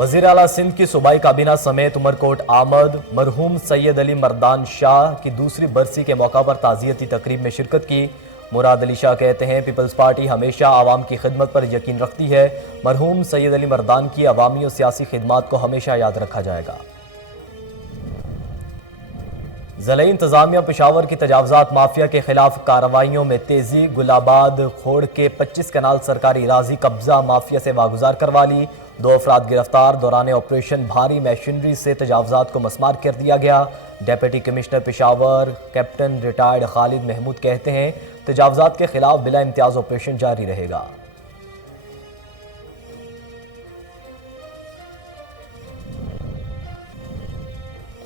وزیر اعلیٰ سندھ کی صوبائی کابینہ سمیت عمرکوٹ آمد، مرحوم سید علی مردان شاہ کی دوسری برسی کے موقع پر تعزیتی تقریب میں شرکت کی۔ مراد علی شاہ کہتے ہیں پیپلز پارٹی ہمیشہ عوام کی خدمت پر یقین رکھتی ہے۔ مرحوم سید علی مردان کی عوامی و سیاسی خدمات کو ہمیشہ یاد رکھا جائے گا۔ ضلعی انتظامیہ پشاور کی تجاوزات مافیا کے خلاف کارروائیوں میں تیزی، گل آباد کھوڑ کے 25 کنال سرکاری اراضی قبضہ مافیا سے واگزار کروا لی، 2 افراد گرفتار، دوران آپریشن بھاری مشینری سے تجاوزات کو مسمار کر دیا گیا۔ Deputy commissioner Peshawar captain retired Khalid Mahmood کہتے ہیں تجاوزات کے خلاف بلا امتیاز آپریشن جاری رہے گا۔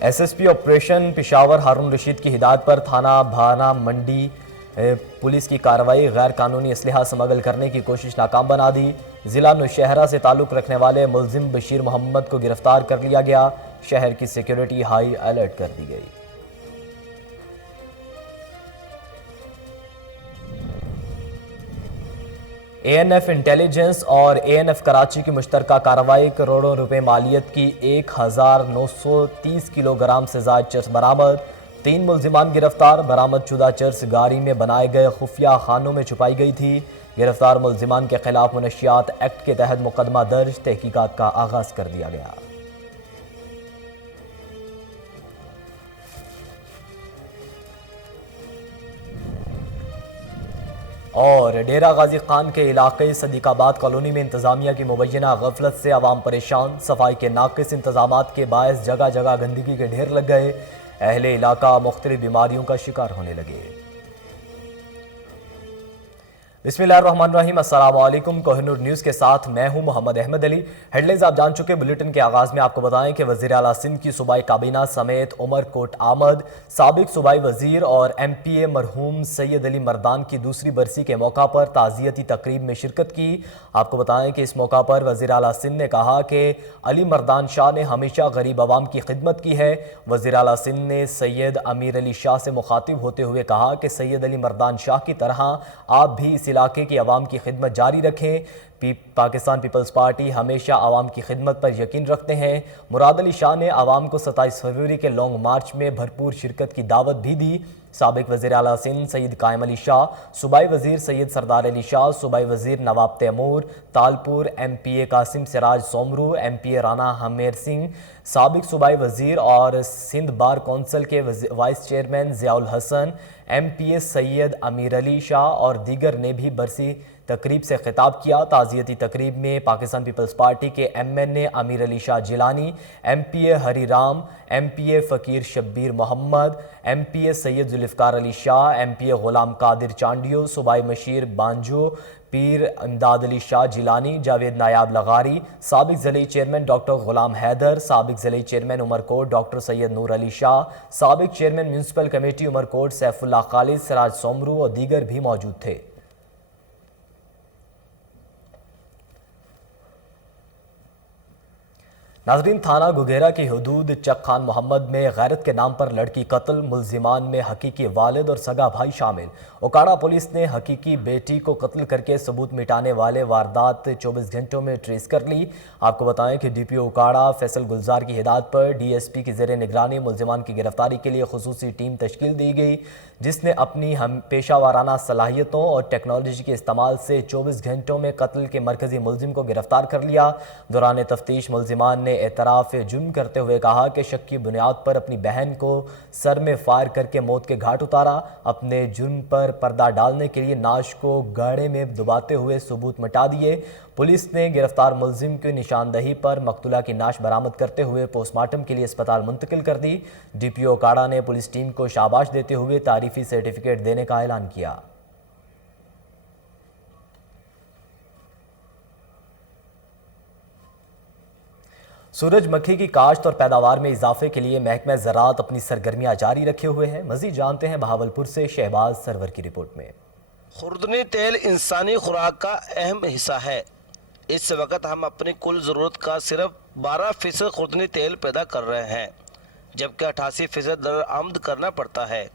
S S P operation Peshawar Haroon Rashid کی ہدایت پر تھانہ بھانا منڈی پولیس کی کارروائی غیر قانونی اسلحہ سمگل کرنے کی کوشش ناکام بنا دی۔ ضلع نوشہرہ سے تعلق رکھنے والے ملزم بشیر محمد کو گرفتار کر لیا گیا۔ شہر کی سیکیورٹی ہائی الرٹ کر دی گئی۔ اے این ایف انٹیلیجنس اور اے این ایف کراچی کی مشترکہ کارروائی، کروڑوں روپے مالیت کی 1930 کلو گرام سے زائد چرس برآمد، 3 ملزمان گرفتار۔ برآمد شدہ چرس گاڑی میں بنائے گئے خفیہ خانوں میں چھپائی گئی تھی۔ گرفتار ملزمان کے خلاف منشیات ایکٹ کے تحت مقدمہ درج، تحقیقات کا آغاز کر دیا گیا۔ اور ڈیرہ غازی خان کے علاقے صدیق آباد کالونی میں انتظامیہ کی مبینہ غفلت سے عوام پریشان، صفائی کے ناقص انتظامات کے باعث جگہ جگہ گندگی کے ڈھیر لگ گئے، اہل علاقہ مختلف بیماریوں کا شکار ہونے لگے۔ بسم اللہ الرحمن الرحیم، السلام علیکم۔ کوہ نور نیوز کے ساتھ میں ہوں محمد احمد علی۔ ہیڈ لائنز آپ جان چکے۔ بلیٹن کے آغاز میں آپ کو بتائیں کہ وزیر اعلیٰ سندھ کی صوبائی کابینہ سمیت عمرکوٹ آمد، سابق صوبائی وزیر اور ایم پی اے مرحوم سید علی مردان کی دوسری برسی کے موقع پر تعزیتی تقریب میں شرکت کی۔ آپ کو بتائیں کہ اس موقع پر وزیر اعلیٰ سندھ نے کہا کہ علی مردان شاہ نے ہمیشہ غریب عوام کی خدمت کی ہے۔ وزیر اعلیٰ سندھ نے سید امیر علی شاہ سے مخاطب ہوتے ہوئے کہا کہ سید علی مردان شاہ کی طرح آپ بھی اس علاقے کی عوام کی خدمت جاری رکھیں۔ پاکستان پیپلز پارٹی ہمیشہ عوام کی خدمت پر یقین رکھتے ہیں۔ مراد علی شاہ نے عوام کو 27 فروری کے لانگ مارچ میں بھرپور شرکت کی دعوت بھی دی۔ سابق وزیر اعلیٰ سندھ سید قائم علی شاہ، صوبائی وزیر سید سردار علی شاہ، صوبائی وزیر نواب تیمور، تالپور ایم پی اے قاسم سراج سومرو، ایم پی اے رانا ہمیر سنگھ، سابق صوبائی وزیر اور سندھ بار کونسل کے وائس چیئرمین ضیاء الحسن، ایم پی اے سید امیر علی شاہ اور دیگر نے بھی برسی تقریب سے خطاب کیا۔ تعزیتی تقریب میں پاکستان پیپلز پارٹی کے ایم این اے امیر علی شاہ جیلانی، ایم پی اے ہری رام، ایم پی اے فقیر شبیر محمد، ایم پی اے سید ذوالفقار علی شاہ، ایم پی اے غلام قادر چانڈیو، صوبائی مشیر بانجو پیر امداد علی شاہ جیلانی، جاوید نایاب لغاری، سابق ضلعی چیئرمین ڈاکٹر غلام حیدر، سابق ضلعی چیئرمین عمرکوٹ ڈاکٹر سید نور علی شاہ، سابق chairman municipal committee Umerkot Saifullah Khalid Siraj Soomro اور دیگر بھی موجود تھے۔ ناظرین، تھانہ گھگیرہ کی حدود چک خان محمد میں غیرت کے نام پر لڑکی قتل، ملزمان میں حقیقی والد اور سگا بھائی شامل۔ اوکاڑا پولیس نے حقیقی بیٹی کو قتل کر کے ثبوت مٹانے والے واردات 24 گھنٹوں میں ٹریس کر لی۔ آپ کو بتائیں کہ ڈی پی او اوکاڑا فیصل گلزار کی ہدایت پر ڈی ایس پی کی زیر نگرانی ملزمان کی گرفتاری کے لیے خصوصی ٹیم تشکیل دی گئی، جس نے اپنی پیشہ وارانہ صلاحیتوں اور ٹیکنالوجی کے استعمال سے 24 گھنٹوں میں قتل کے مرکزی ملزم کو گرفتار کر لیا۔ دوران تفتیش ملزمان نے اعتراف جرم کرتے ہوئے کہا کہ شک کی بنیاد پر اپنی بہن کو سر میں فائر کر کے موت کے گھاٹ اتارا۔ اپنے جرم پر پردہ ڈالنے کے لیے نعش کو گاڑے میں دباتے ہوئے ثبوت مٹا دیے۔ پولیس نے گرفتار ملزم کی نشاندہی پر مقتولہ کی نعش برآمد کرتے ہوئے پوسٹ مارٹم کے لیے اسپتال منتقل کر دی۔ ڈی پی او اوکاڑا نے پولیس ٹیم کو شاباش دیتے ہوئے تعریفی سرٹیفکیٹ دینے کا اعلان کیا۔ سورج مکھی کی کاشت اور پیداوار میں اضافے کے لیے محکمہ زراعت اپنی سرگرمیاں جاری رکھے ہوئے ہیں۔ مزید جانتے ہیں بہاولپور سے شہباز سرور کی رپورٹ میں۔ خوردنی تیل انسانی خوراک کا اہم حصہ ہے۔ اس وقت ہم اپنی کل ضرورت کا صرف 12% خوردنی تیل پیدا کر رہے ہیں، جبکہ 88% درآمد کرنا پڑتا ہے،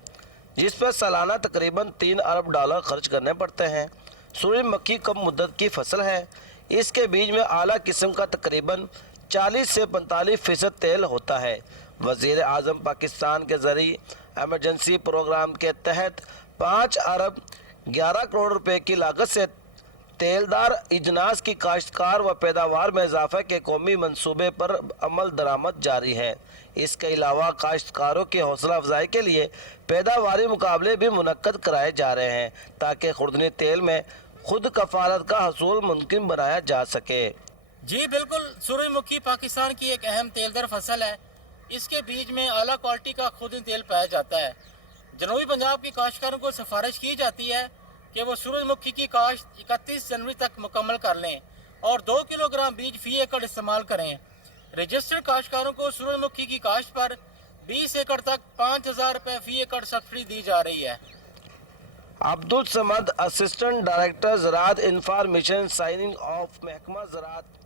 جس پر سالانہ تقریباً $3 ارب خرچ کرنے پڑتے ہیں۔ سورج مکھی کم مدت کی فصل ہے، اس کے بیج میں اعلیٰ قسم کا تقریباً 40 سے 45% تیل ہوتا ہے۔ وزیر اعظم پاکستان کے ذریعے ایمرجنسی پروگرام کے تحت 5 ارب 11 کروڑ روپے کی لاگت سے تیلدار اجناس کی کاشتکار و پیداوار میں اضافہ کے قومی منصوبے پر عمل درآمد جاری ہے۔ اس کے علاوہ کاشتکاروں کی حوصلہ افزائی کے لیے پیداواری مقابلے بھی منعقد کرائے جا رہے ہیں تاکہ خوردنی تیل میں خود کفالت کا حصول ممکن بنایا جا سکے۔ جی بالکل، سورج مکھی پاکستان کی ایک اہم تیلدار فصل ہے۔ اس کے بیج میں اعلیٰ کوالٹی کا خوردنی تیل پایا جاتا ہے۔ جنوبی پنجاب کی کاشتکاروں کو سفارش کی جاتی ہے کہ وہ سورج مکھی کی کاشت 31 جنوری تک مکمل کر لیں اور 2 کلو گرام بیج فی ایکڑ استعمال کریں۔ رجسٹرڈ کاشتکاروں کو سورج مکھی کی کاشت پر 20 ایکڑ تک 5000 روپے فی ایکڑ سبسڈی دی جا رہی ہے۔ عبدالصمد، اسسٹنٹ ڈائریکٹر زراعت انفارمیشن سائننگ آف محکمہ زراعت۔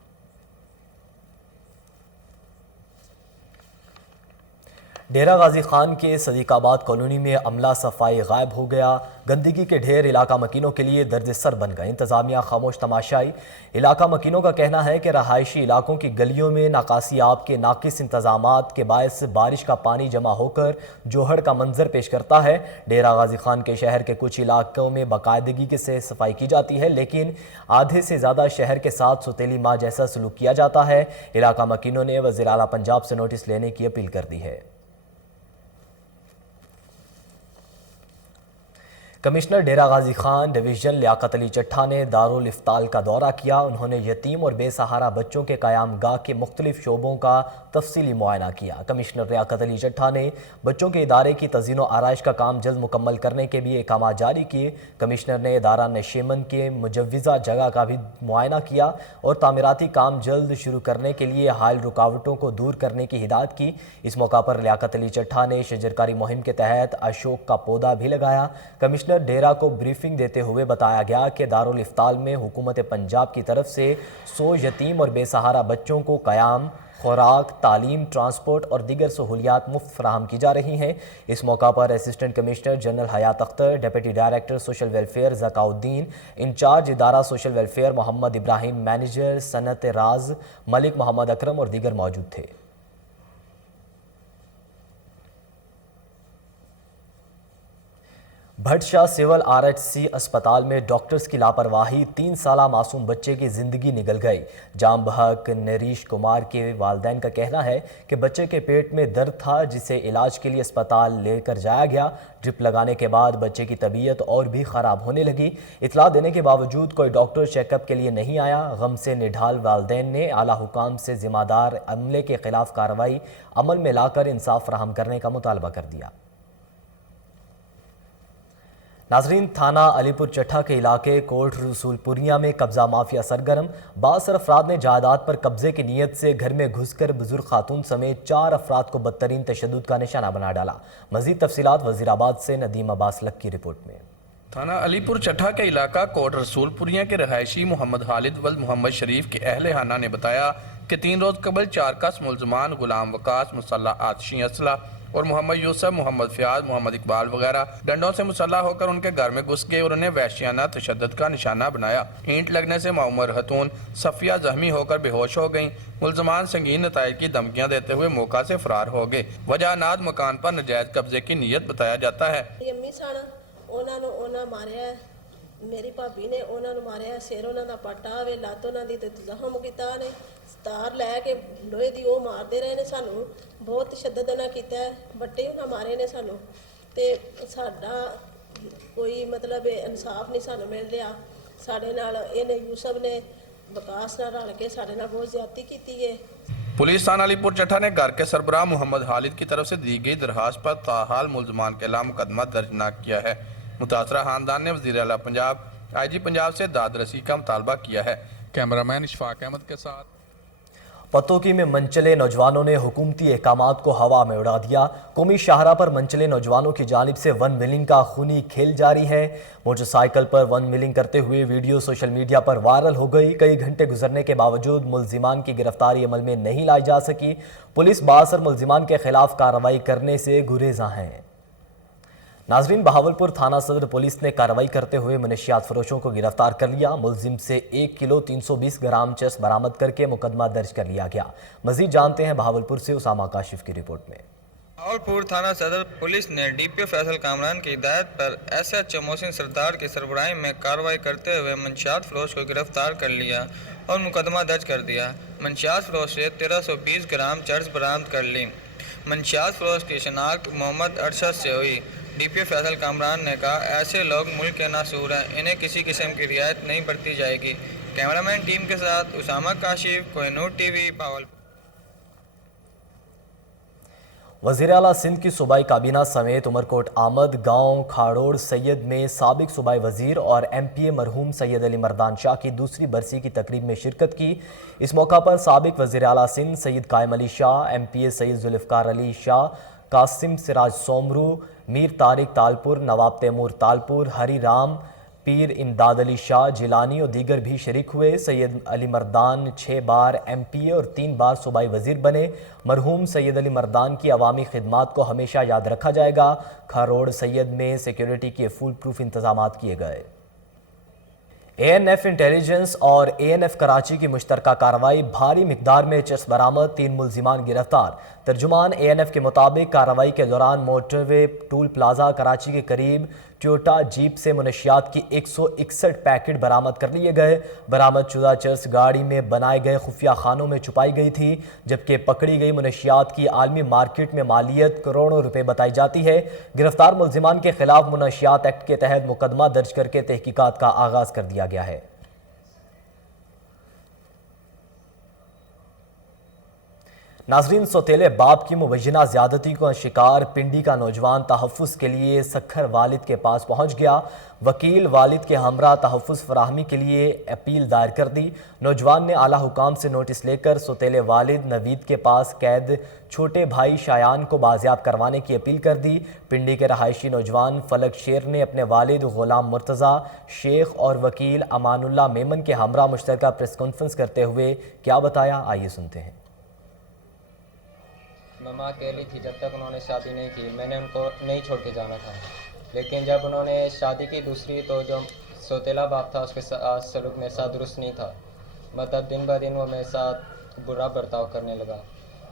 ڈیرہ غازی خان کے صدیق آباد کالونی میں عملہ صفائی غائب ہو گیا۔ گندگی کے ڈھیر علاقہ مکینوں کے لیے درد سر بن گئے۔ انتظامیہ خاموش تماشائی۔ علاقہ مکینوں کا کہنا ہے کہ رہائشی علاقوں کی گلیوں میں ناکاسی آب کے ناقص انتظامات کے باعث بارش کا پانی جمع ہو کر جوہڑ کا منظر پیش کرتا ہے۔ ڈیرہ غازی خان کے شہر کے کچھ علاقوں میں باقاعدگی سے صفائی کی جاتی ہے، لیکن آدھے سے زیادہ شہر کے ساتھ سوتیلی ماں جیسا سلوک کیا جاتا ہے۔ علاقہ مکینوں نے وزیر اعلیٰ پنجاب سے نوٹس لینے کی اپیل کر دی ہے۔ کمشنر ڈیرہ غازی خان ڈویژن لیاقت علی چٹھا نے دارالافطال کا دورہ کیا۔ انہوں نے یتیم اور بے سہارا بچوں کے قیام گاہ کے مختلف شعبوں کا تفصیلی معائنہ کیا۔ کمشنر لیاقت علی چٹھا نے بچوں کے ادارے کی تزئین و آرائش کا کام جلد مکمل کرنے کے بھی احکامات جاری کیے۔ کمشنر نے ادارہ نشیمن کے مجوزہ جگہ کا بھی معائنہ کیا اور تعمیراتی کام جلد شروع کرنے کے لیے حائل رکاوٹوں کو دور کرنے کی ہدایت کی۔ اس موقع پر لیاقت علی چٹھا نے شجرکاری مہم کے تحت اشوک کا پودا بھی لگایا۔ کمشنر ڈیرہ کو بریفنگ دیتے ہوئے بتایا گیا کہ دارالافطال میں حکومت پنجاب کی طرف سے 100 یتیم اور بے سہارا بچوں کو قیام، خوراک، تعلیم، ٹرانسپورٹ اور دیگر سہولیات مفت فراہم کی جا رہی ہیں۔ اس موقع پر اسسٹنٹ کمشنر جنرل حیات Akhtar, deputy director social welfare Zaka الدین، انچارج ادارہ سوشل ویلفیئر محمد ابراہیم، مینیجر صنعت راز ملک محمد اکرم اور دیگر موجود تھے۔ بھٹ شاہ سول RHC اسپتال میں ڈاکٹرز کی لاپرواہی، 3 سالہ معصوم بچے کی زندگی نگل گئی۔ جام بحق نریش کمار کے والدین کا کہنا ہے کہ بچے کے پیٹ میں درد تھا جسے علاج کے لیے اسپتال لے کر جایا گیا۔ ڈرپ لگانے کے بعد بچے کی طبیعت اور بھی خراب ہونے لگی۔ اطلاع دینے کے باوجود کوئی ڈاکٹر چیک اپ کے لیے نہیں آیا۔ غم سے نڈھال والدین نے اعلیٰ حکام سے ذمہ دار عملے کے خلاف کارروائی عمل میں لا کر انصاف فراہم کرنے کا مطالبہ کر دیا۔ ناظرین، تھانہ علی پور چٹھا کے علاقے کوٹ رسول پوریہ میں قبضہ مافیا سرگرم۔ بعض افراد نے جائیداد پر قبضے کی نیت سے گھر میں گھس کر بزرگ خاتون سمیت 4 افراد کو بدترین تشدد کا نشانہ بنا ڈالا۔ مزید تفصیلات وزیر آباد سے ندیم عباس لک کی رپورٹ میں۔ تھانہ علی پور چٹھا کے علاقہ کوٹ رسول پوریہ کے رہائشی محمد خالد ولد محمد شریف کے اہل خانہ نے بتایا کہ 3 روز قبل 4 کس ملزمان غلام وقاص مسلح آتشی اسلحہ اور محمد یوسف، محمد فیاض، محمد اقبال وغیرہ ڈنڈوں سے مسلح ہو کر ان کے گھر میں گھس گئے اور انہیں وحشیانہ تشدد کا نشانہ بنایا۔ اینٹ لگنے سے معمر خاتون صفیہ زخمی ہو کر بے ہوش ہو گئیں۔ ملزمان سنگین نتائج کی دھمکیاں دیتے ہوئے موقع سے فرار ہو گئے۔ وجہ ناد مکان پر ناجائز قبضے کی نیت بتایا جاتا ہے۔ امی سن انہوں ماریا ہے، میری بھابی نے انہوں ماریا، سر انہوں دا پٹا ہوئے، لت انہوں دی زخم کیتا نے، ستار لے کے لوہے دی وہ مارتے رہے نے سانوں، بہت تشدد انہوں کیتا ہے، بٹے انہوں مارے نے سانوں تے ساڈا کوئی مطلب انصاف نہیں سانوں مل رہا۔ ساڈے نال انہیں یوسف نے وقاص نال رل کے ساڈے نال بہت زیادتی کیتی ہے۔ پولیس تھانہ علی پور چٹھا نے گھر کے سربراہ محمد خالد کی طرف سے دی گئی درخواست پر تاحال ملزمان کے خلاف مقدمہ درج نہ کیا ہے۔ متاثرہ خاندان نے وزیر اعلیٰ پنجاب IG پنجاب سے داد رسی کا مطالبہ کیا ہے۔ کیمرامین اشفاق احمد کے ساتھ۔ پتوکی میں منچلے نوجوانوں نے حکومتی احکامات کو ہوا میں اڑا دیا۔ قومی شاہراہ پر منچلے نوجوانوں کی جانب سے ون ویلنگ کا خونی کھیل جاری ہے۔ موٹر سائیکل پر ون ویلنگ کرتے ہوئے ویڈیو سوشل میڈیا پر وائرل ہو گئی۔ کئی گھنٹے گزرنے کے باوجود ملزمان کی گرفتاری عمل میں نہیں لائی جا سکی۔ پولیس بااثر ملزمان کے خلاف کارروائی کرنے سے گریزاں ہے۔ नाजरीन, बहावलपुर थाना सदर पुलिस ने कार्रवाई करते हुए मनशियात फरोशों को गिरफ्तार कर लिया। मुलजिम से 1 किलो 320 ग्राम चरस बरामद करके मुकदमा दर्ज कर लिया गया। मजीद जानते हैं बहावलपुर से उसामा काशिफ की रिपोर्ट में। बहावलपुर थाना सदर पुलिस ने डीपीओ फैसल कामरान की हिदायत पर एसएचओ मोहसिन सरदार की सरबराही में कार्रवाई करते हुए मंशियात फरोश को गिरफ्तार कर लिया और मुकदमा दर्ज कर दिया। मंशियात फरोश से 1320 ग्राम चरस बरामद कर ली। मंशियात फरोश की शनाख्त मोहम्मद अरशद से हुई। डीपीओ फैसल कामरान ने कहा, ऐसे लोग मुल्क के नासूर हैं, इन्हें किसी किस्म की रियायत नहीं बरती जाएगी। कैमरामैन टीम के साथ उसामा काशिफ, कोहिनूर टीवी, बहावलपुर। वज़ीर आला सिंध की सूबाई काबीना समेत उमरकोट आमद गांव खाड़ोड़ सैयद में साबिक सूबाई वज़ीर और एमपीए मरहूम सैयद अली मर्दान शाह की दूसरी बरसी की तकरीब में शिरकत की। इस मौका पर साबिक वज़ीर आला सिंध सैयद कायम अली शाह, एमपीए सैयद जुल्फ़िकार अली शाह, कासिम सिराज सोमरू, मीर तारिक तालपुर, नवाब तैमूर तालपुर, हरी राम, पीर इमदाद अली शाह जिलानी और दीगर भी शरीक हुए। सैयद अली मर्दान 6 बार एमपीए और 3 बार सूबाई वज़ीर बने। मरहूम सैयद अली मर्दान की अवामी खिदमात को हमेशा याद रखा जाएगा। खारोड़ सैयद में सिक्योरिटी के फुल प्रूफ इंतजाम किए गए। ANF इंटेलिजेंस और ANF कराची की मुश्तरका कार्रवाई, भारी मिकदार में चरस बरामद, 3 मुलजिमान गिरफ्तार। तर्जुमान ANF के मुताबिक कार्रवाई के दौरान मोटरवे टूल प्लाजा कराची के करीब टोयोटा जीप से मुनशियात की 161 पैकेट बरामद कर लिए गए। बरामद शुदा चरस गाड़ी में बनाए गए खुफिया खानों में छुपाई गई थी, जबकि पकड़ी गई मुनशियात की आलमी मार्केट में मालियत करोड़ों रुपए बताई जाती है। गिरफ्तार मुलजिमान के खिलाफ मुनशियात एक्ट के तहत मुकदमा दर्ज करके तहकीकात का आगाज कर दिया गया है। नाजरीन, सौतेले बाप की मुबैना ज्यादती का शिकार पिंडी का नौजवान तहफ़्फ़ुज़ के लिए सखर वालिद के पास पहुंच गया। वकील वालिद के हमरा तहफ़्फ़ुज़ फराहमी के लिए अपील दायर कर दी। नौजवान ने आला हुकाम से नोटिस लेकर सौतेले वालिद नवीद के पास कैद छोटे भाई शायान को बाजियाब करवाने की अपील कर दी। पिंडी के रहायशी नौजवान फलक शेर ने अपने वालिद गुलाम मुर्तज़ा शेख और वकील अमानुल्लाह मेमन के हमरा मुश्तरका प्रेस कॉन्फ्रेंस करते हुए क्या बताया, आइए सुनते हैं। मम्मा अकेली थी जब तक उन्होंने शादी नहीं की। मैंने उनको नहीं छोड़ के जाना था, लेकिन जब उन्होंने शादी की दूसरी, तो जो सौतेला बाप था उसके सलूक मेरे साथ दुरुस्त नहीं था। मतलब दिन ब दिन वो मेरे साथ बुरा बर्ताव करने लगा।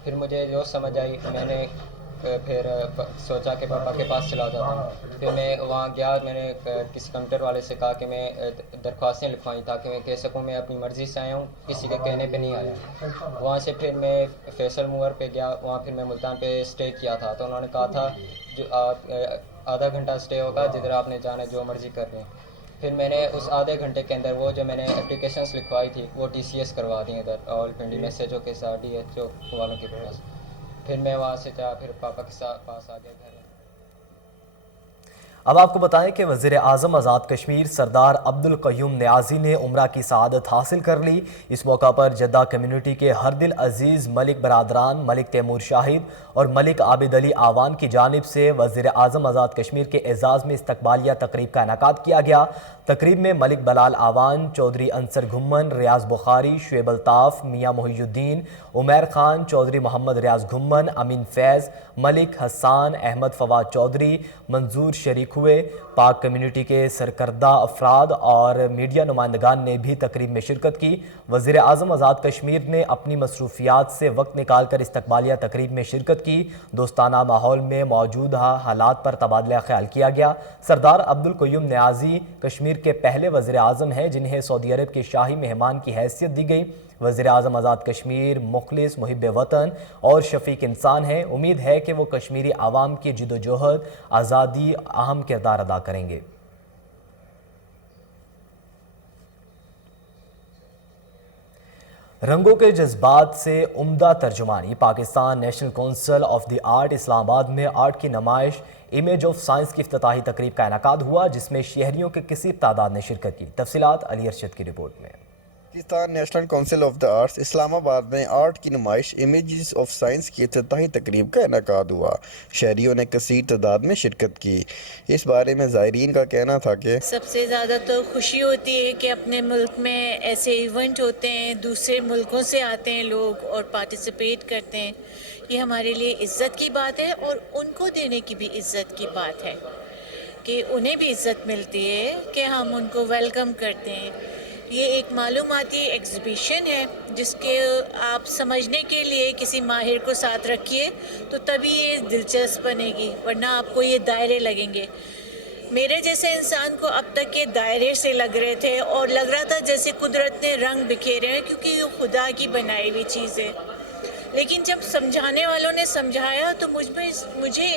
फिर मुझे जो समझ आई, मैंने फिर सोचा कि पापा के पास चला जाता हूँ। फिर मैं वहाँ गया, मैंने किसी कंप्यूटर वाले से कहा कि मैं दरख्वास्तें लिखवाई ताकि मैं कह सकूँ मैं अपनी मर्ज़ी से आया हूँ, किसी के कहने पे नहीं आया। वहाँ से फिर मैं फैसल मूवर पे गया, वहाँ फिर मैं मुल्तान पे स्टे किया था। तो उन्होंने कहा था जो आधा घंटा स्टे होगा, जिधर आपने जाना जो मर्ज़ी कर लें। फिर मैंने उस आधे घंटे के अंदर वो जो मैंने एप्लीकेशंस लिखवाई थी वो TCS करवा दी इधर और पिंडी में SHO के साथ DHO वालों के पास। फिर मैं वहाँ से जा फिर पापा के साथ पास आ गया घर। अब आपको बताएं कि वज़ीर आज़म आज़ाद कश्मीर सरदार अब्दुल क़य्यूम नियाज़ी ने उम्रा की सआदत हासिल कर ली। इस मौका पर जद्दा कम्युनिटी के हर दिल अजीज़ मलिक बरादरान, मलिक तैमूर शाहिद और मलिक आबिद अली आवान की जानिब से वज़ीर आज़म आज़ाद कश्मीर के एजाज़ में इस्तकबालिया तकरीब का इनेकाद किया गया। तकरीब में मलिक बलाल आवान, चौधरी अंसर घुम्मन, रियाज बुखारी, शुएब अल्ताफ़, मियाँ मोहियुद्दीन, उमैर खान, चौधरी मोहम्मद रियाज घुम्मन, अमीन फैज़, मलिक हसान, अहमद फवाद चौधरी, मंजूर शरीक हुए। पाक कम्युनिटी के सरकर्दा अफराद और मीडिया नुमाइंदगान ने भी तकरीब में शिरकत की। वज़ीर आज़म आज़ाद कश्मीर ने अपनी मसरूफियात से वक्त निकाल कर इस्तकबालिया तकरीब में शिरकत की। दोस्ताना माहौल में मौजूद हालात पर तबादला ख्याल किया गया। सरदार अब्दुल क़य्यूम नियाज़ी कश्मीर के पहले वज़ीर आज़म हैं जिन्हें सऊदी अरब के शाही मेहमान की हैसियत दी गई। वज़ीर आज़म आज़ाद कश्मीर मुखलिस, मुहिब वतन और शफीक इंसान हैं। उम्मीद है कि वो कश्मीरी आवाम की जिदोजहद आज़ादी अहम किरदार अदा करेंगे। रंगों के जज्बात से उम्दा तर्जुमानी, Pakistan national council of the art Islamabad में आर्ट की नुमाइश इमेज ऑफ साइंस की इफ्तिताही तकरीब का इनेकाद हुआ, जिसमें शहरियों के किसी तादाद ने शिरकत की। तफसीलात अली अरशद की रिपोर्ट में। Pakistan national council of the arts Islamabad में आर्ट की नुमाइश इमेजेस ऑफ साइंस की इफ्तिताही तकरीब का इनेकाद हुआ। शहरियों ने कसीर तादाद में शिरकत की। इस बारे में ज़ायरीन का कहना था कि सबसे ज़्यादा तो खुशी होती है कि अपने मुल्क में ऐसे इवेंट होते हैं, दूसरे मुल्कों से आते हैं लोग और पार्टिसिपेट करते हैं। ये हमारे लिए इज़्ज़त की बात है और उनको देने की भी इज़्ज़त की बात है। कि उन्हें भी इज़्ज़त मिलती है कि हम उनको वेलकम करते हैं। ये एक मालूमाती एग्ज़िबिशन है जिसके आप समझने के लिए किसी माहिर को साथ रखिए तो तभी ये दिलचस्प बनेगी, वरना आपको ये दायरे लगेंगे। मेरे जैसे इंसान को अब तक ये दायरे से लग रहे थे और लग रहा था जैसे कुदरत ने रंग बिखेरे हैं, क्योंकि ये खुदा की बनाई हुई चीज़ है। लेकिन जब समझाने वालों ने समझाया तो मुझे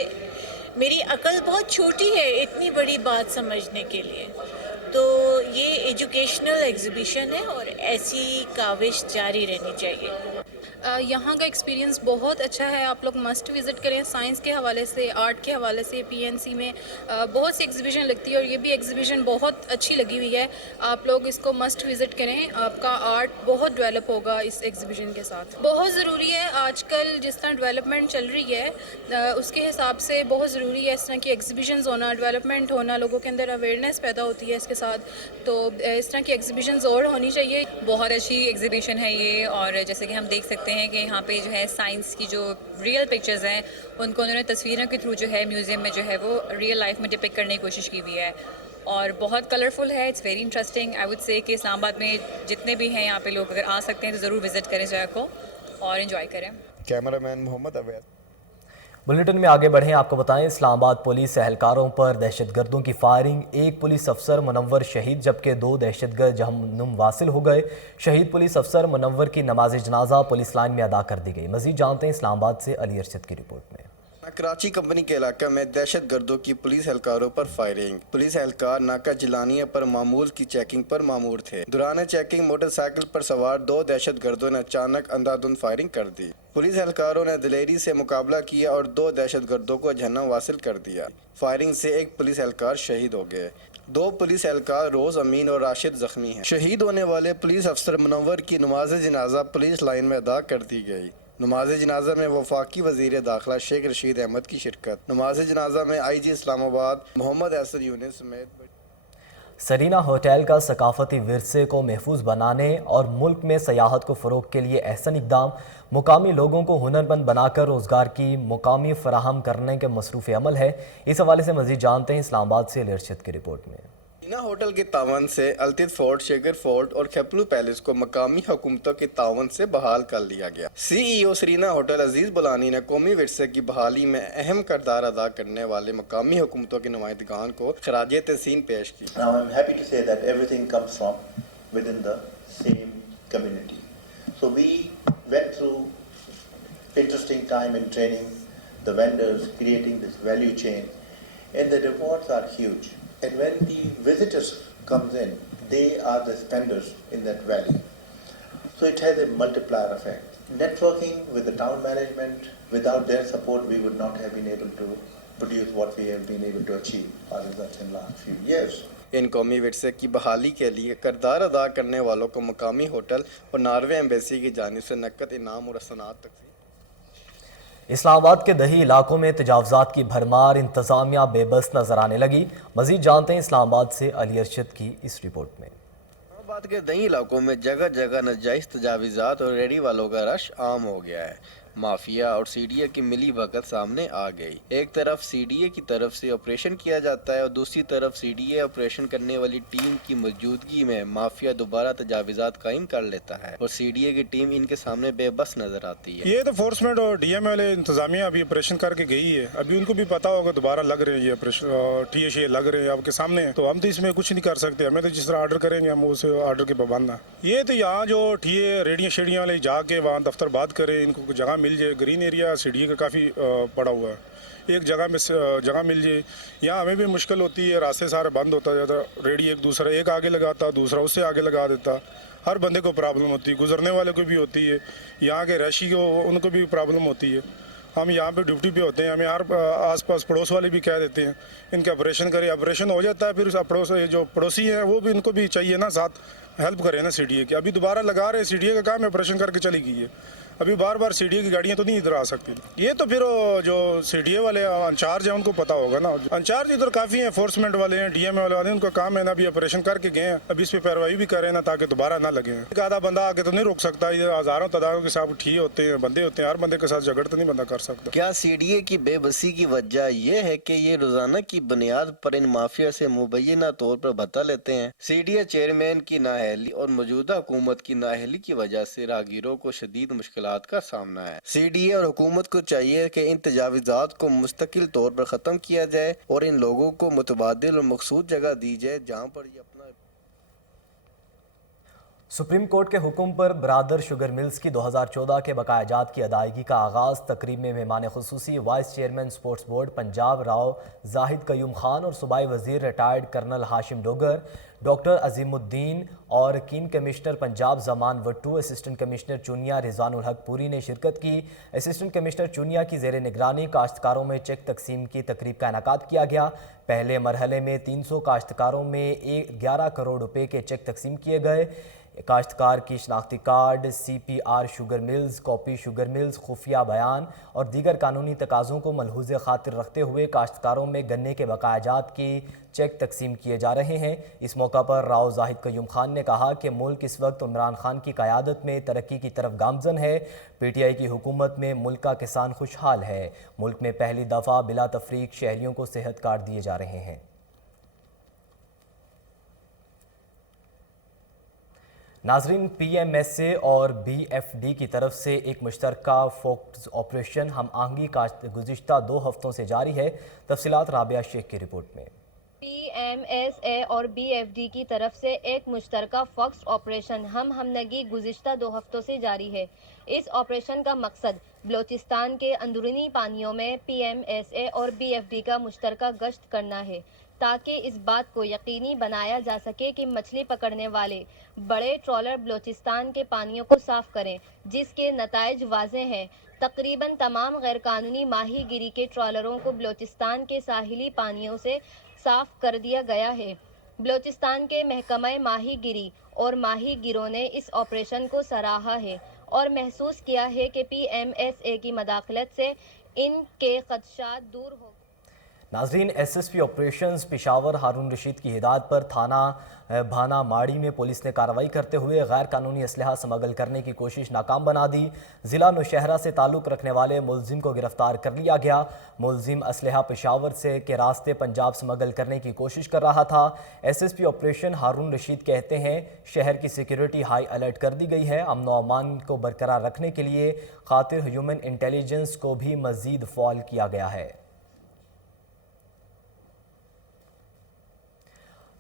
मेरी अकल बहुत छोटी है इतनी बड़ी बात समझने के लिए। तो ये एजुकेशनल एग्जीबिशन है और ऐसी काविश जारी रहनी चाहिए। यहाँ का एक्सपीरियंस बहुत अच्छा है, आप लोग मस्ट विज़िट करें। साइंस के हवाले से, आर्ट के हवाले से पीएनसी में बहुत सी एग्जीबिशन लगती है और ये भी एग्जीबिशन बहुत अच्छी लगी हुई है। आप लोग इसको मस्ट विज़िट करें, आपका आर्ट बहुत डेवलप होगा इस एग्जीबिशन के साथ। बहुत ज़रूरी है, आजकल जिस तरह डेवलपमेंट चल रही है उसके हिसाब से बहुत ज़रूरी है इस तरह की एग्जीबिशंस होना, डेवलपमेंट होना, लोगों के अंदर अवेयरनेस पैदा होती है इसके साथ। तो इस तरह की एग्जीबिशंस और होनी चाहिए। बहुत अच्छी एग्जीबिशन है ये, और जैसे कि हम देख सकते हैं कि यहाँ पे जो है साइंस की जो रियल पिक्चर्स हैं उनको उन्होंने तस्वीरों के थ्रू जो है म्यूज़ियम में जो है वो रियल लाइफ में डिपिक्ट करने की कोशिश की हुई है और बहुत कलरफुल है। It's very interesting. I would say कि इस्लामाबाद में जितने भी हैं यहाँ पे लोग अगर आ सकते हैं तो ज़रूर विज़िट करें जगह को और इन्जॉय करें। कैमरामैन मोहम्मद अवैध। बुलेटिन में आगे बढ़ें, आपको बताएं इस्लामाबाद पुलिस एहलकारों पर दहशतगर्दों की फायरिंग, एक पुलिस अफसर मुनव्वर शहीद जबकि 2 दहशतगर्द जहन्नुम वासिल हो गए। शहीद पुलिस अफसर मुनव्वर की नमाज जनाजा पुलिस लाइन में अदा कर दी गई। मजीद जानते हैं इस्लामाबाद से अली अरशद की रिपोर्ट में। कराची कंपनी के इलाके में दहशत गर्दों की पुलिस एहलकारों पर फायरिंग। पुलिस एहलकार नाका जिलानिया पर मामूल की चेकिंग पर मामूर थे। दौरान चेकिंग मोटरसाइकिल पर सवार 2 दहशत गर्दों ने अचानक अंधाधुंध फायरिंग कर दी। पुलिस एहलकारों ने दिलेरी से मुकाबला किया और 2 दहशत गर्दों को जहन्नुम वासिल कर दिया। फायरिंग से एक पुलिस एहलकार शहीद हो गए। 2 पुलिस एहलकार रोज़ अमीन और राशिद जख्मी हैं। शहीद होने वाले पुलिस अफसर मुनव्वर की नमाज जनाजा पुलिस लाइन में अदा कर दी गई। नमाज जनाजा में वफाकी वज़ीर दाखिला शेख रशीद अहमद की शिरकत। नमाज जनाजा में IG इस्लामाबाद मोहम्मद एसर यूनिस समेत। सरीना होटल का सकाफती विरसे को महफूज बनाने और मुल्क में सयाहत को फ़रोग के लिए अहसन इक़दाम, मुकामी लोगों को हुनरमंद बनाकर रोज़गार की मुकामी फराहम करने के मसरूफ़ अमल है। इस हवाले से मज़ीद जानते हैं इस्लामाबाद से अली अरशद की रिपोर्ट में। सरीना होटल के तावन से अल्तिद फोर्ट, शेगर फोर्ट और खेपलू पैलेस को मकामी हुकूमतों के तावन से बहाल कर लिया गया। CEO सरीना होटल अजीज बुलानी ने कौमी विरसे की बहाली में अहम किरदार अदा करने वाले मकामी हुकूमतों के नुमाइंदगान को खराज तहसीन पेश की। Now I'm happy to say that everything comes from within the same community. So we went through interesting time in training the vendors, creating this value chain, and the rewards are huge. And when the visitors comes in, they are the spenders in that value. So it has a multiplier effect. Networking with the town management, without their support, we would not have been able to produce what we have been able to achieve our results in last few years. इन कौमी विरसे की बहाली के लिए किरदार अदा करने वालों को मकामी होटल और नॉर्वे एम्बेसी की जानिब से नकद इनाम और सनात तक। इस्लामाबाद के दही इलाकों में तजावज़ात की भरमार, इंतज़ामिया बेबस नजर आने लगी। मजीद जानते हैं इस्लामाबाद से अली अरशद की इस रिपोर्ट में। इस्लामाबाद के दही इलाकों में जगह जगह नाजायज़ तजावीज़ात और रेडी वालों का रश आम हो गया है। माफिया और CDA की मिली भगत सामने आ गई। एक तरफ CDA की तरफ से ऑपरेशन किया जाता है और दूसरी तरफ CDA ऑपरेशन करने वाली टीम की मौजूदगी में माफिया दोबारा तजावीज़ात कायम कर लेता है और CDA की टीम इनके सामने बेबस नजर आती है। ये तो फोर्समेंट और DMA वाले इंतजामिया अभी ऑपरेशन करके गई है, अभी उनको भी पता होगा दोबारा लग रहे हैं ये ऑपरेशन, TSA लग रहे हैं आपके सामने, तो हम तो इसमें कुछ नहीं कर सकते। हमें तो जिस तरह ऑर्डर करेंगे हम उस ऑर्डर के पाबंद हैं। ये तो यहाँ जो TA रेडियाँ शेडियाँ वाले जाके वहाँ दफ्तर बात करें, इनको जगह मिल जाए। ग्रीन एरिया CDA का काफ़ी पड़ा हुआ है, एक जगह में जगह मिल जाए। यहाँ हमें भी मुश्किल होती है, रास्ते सारे बंद होता जाता, रेडी एक दूसरा एक आगे लगाता, दूसरा उससे आगे लगा देता। हर बंदे को प्रॉब्लम होती है, गुजरने वाले को भी होती है, यहाँ के रैशी को उनको भी प्रॉब्लम होती है। हम यहाँ पे ड्यूटी पे होते हैं, हमें हर आसपास पड़ोस वाले भी कह देते हैं इनके ऑपरेशन करें। ऑपरेशन हो जाता है, फिर उस पड़ोस जो पड़ोसी हैं वो भी इनको भी चाहिए ना साथ हेल्प करें ना CDA की। अभी दोबारा लगा रहे CDA का काम ऑपरेशन करके चली गई है, अभी बार बार CDA की गाड़ियां तो नहीं इधर आ सकती। ये तो फिर जो CDA वाले इंचार्ज हैं उनको पता होगा ना। इंचार्ज इधर काफ़ी हैं, एनफोर्समेंट वाले हैं, DMA वाले हैं, उनका काम है ना अभी ऑपरेशन करके गए हैं, अभी इस पर कार्रवाई भी कर रहे हैं ना ताकि दोबारा ना लगे। एक आधा बंदा आके तो नहीं रोक सकता, इधर हज़ारों तादादों के साथ ठीक होते हैं, बंदे होते हैं, हर बंदे के साथ झगड़ तो नहीं बंदा कर सकता। क्या CDA की बेबसी की वजह यह है कि ये रोजाना की बुनियाद पर इन माफिया से मुबैना तौर पर भत्ता लेते हैं? CDA चेयरमैन की नाअहली और मौजूदा हुकूमत की नाअहली की वजह से राहगीरों को शदीद मुश्किलात का सामना है। CDA और हुकूमत को चाहिए कि इन तजावीज़ात को मुस्तकिल तौर पर ख़त्म किया जाए और इन लोगों को मुतबादिल और मखसूस जगह दी जाए जहाँ पर ये अपना। सुप्रीम कोर्ट के हुक्म पर ब्रादर शुगर मिल्स की 2014 के बकायाजात की अदायगी का आगाज़। तकरीब में मेहमान खुसूसी vice chairman sports board Punjab Rao Zahid Qayyum Khan और सूबाई वजीर retired colonel Hashim Dogar, doctor Azimuddin और cane commissioner Punjab Zaman Wattoo, assistant commissioner Chunian Rizwanul Haq पूरी ने शिरकत की। असिस्टेंट कमिश्नर चुनिया की ज़ेर निगरानी काश्तकारों में चेक तकसीम की तकरीब का इनेकाद किया गया। पहले मरहले में 300 काश्तकारों में 11 करोड़ रुपए के चेक तकसीम किए गए। काश्तकार की शनाख्ती card, CPR sugar mills, copy sugar mills, खुफिया बयान और दीगर कानूनी तकाज़ों को मलहूज़ खातिर रखते हुए काश्तकारों में गन्ने के बकायाजात की चेक तकसीम किए जा रहे हैं। इस मौका पर राव जाहिद कयूम खान ने कहा कि मुल्क इस वक्त इमरान खान की क़यादत में तरक्की की तरफ गामजन है। PTI की हुकूमत में मुल्क का किसान खुशहाल है। मुल्क में पहली दफ़ा बिला तफरीक शहरियों को सेहत कार्ड दिए जा रहे हैं। नाजरीन, PMSA और BFD की तरफ से एक मुश्तरका फोकस ऑपरेशन हम आहंगी का गुज़िश्ता 2 हफ्तों से जारी है। तफसीलात राबिया शेख की रिपोर्ट में। PMSA और BFD की तरफ से एक मुश्तरका फोकस ऑपरेशन हम हमनगी गुज़िश्ता 2 हफ्तों से जारी है। इस ऑपरेशन का मकसद बलोचिस्तान के अंदरूनी पानियों में PMSA और BFD का मुश्तरका गश्त करना है ताकि इस बात को यकीनी बनाया जा सके कि मछली पकड़ने वाले बड़े ट्रॉलर बलोचिस्तान के पानियों को साफ करें, जिसके नताइज वाज़ेह हैं। तकरीबन तमाम गैरकानूनी माही गिरी के ट्रॉलरों को बलोचिस्तान के साहिली पानियों से साफ कर दिया गया है। बलोचिस्तान के महकमा माही गिरी और माही गिरों ने इस ऑपरेशन को सराहा है और महसूस किया है कि PMSA की मदाखलत से इनके खदशात दूर हो। नाजरीन, SSP ऑपरेशंस पेशावर हारून रशीद की हिदायत पर थाना भाना माड़ी में पुलिस ने कार्रवाई करते हुए गैर कानूनी असलहा स्मगल करने की कोशिश नाकाम बना दी। ज़िला नौशहरा से ताल्लुक़ रखने वाले मुलजिम को गिरफ्तार कर लिया गया। मुलजिम असलहा पेशावर से के रास्ते पंजाब स्मगल करने की कोशिश कर रहा था। SSP ऑपरेशन हारून रशीद कहते हैं शहर की सिक्योरिटी हाई अलर्ट कर दी गई है। अमन व अमान को बरकरार रखने के लिए खातिर ह्यूमन इंटेलिजेंस को भी मज़ीद फ़ाल किया गया है।